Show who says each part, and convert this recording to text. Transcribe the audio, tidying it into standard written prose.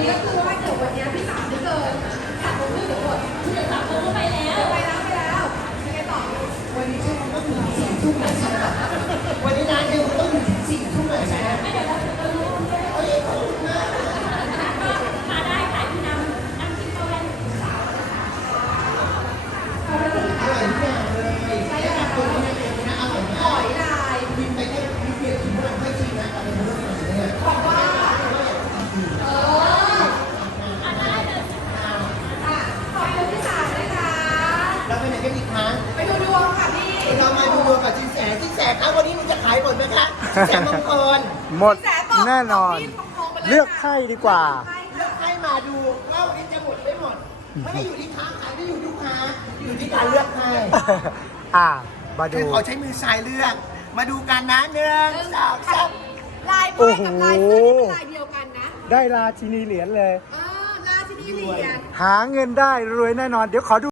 Speaker 1: นี้ก็คือว่าเดี๋ยววันนี้พี่สามไม่เกิน3 โมงครึ่งเดี๋ยวหมด3 โมงไปแล้วยังไงต่อ
Speaker 2: วันนี้ฉันต้องถึง4 ทุ่มเลยใช่ไหมวันนี้นะเดี๋ยวต้องถึง4 ทุ่มเลยใช่ไหมไม่เดี๋ยวเราจะรู้เฮ้ยขอบคุณมาก
Speaker 3: มาได้ค่ะที่น้ำจิ้มข้าวแกงสาวนะคะ
Speaker 2: อร่อยทุกอย่างเลยใช่ค่ะตัวนี้นะอร่อยมาก
Speaker 1: หอยลาย
Speaker 2: บินไปแค่นิดเดียวถึงเมื่อไหร่ค่อยชิมนะตอนนี้เริ่มหิวเนี่ย
Speaker 1: บอกว่า
Speaker 3: ได้เลย
Speaker 1: ขอบคุณพี่สามนะคะ
Speaker 2: เราไปไหนกันอีกครั้ง
Speaker 1: ไปดูดวงค่ะพี่
Speaker 2: เรามาดูดวงกับสินแสครับวันนี้มันจะขายหมดไหมคะสินแสมงคล
Speaker 4: หมดแน่นอน เลือกไพ่ดีกว่า
Speaker 2: เลือกให้มาดูว่าวันนี้จะหมดไม่หมดไม่ได้อยู่ที่ค้าขายไม่อยู่ที่ลูกค้าอยู่ที่การเลือกไพ่
Speaker 4: มาดู
Speaker 2: คือขอใช้มือซ้ายเลือก มาดูกันนะ1 2 3
Speaker 1: ลายไพ่กับลายเสื้อที่เป็นลายเดียวกันนะ
Speaker 4: ได้ราชินีเหรียญเลย
Speaker 1: ราชินีเหรียญ
Speaker 4: หาเงินได้รวยแน่นอน เดี๋ยวขอดู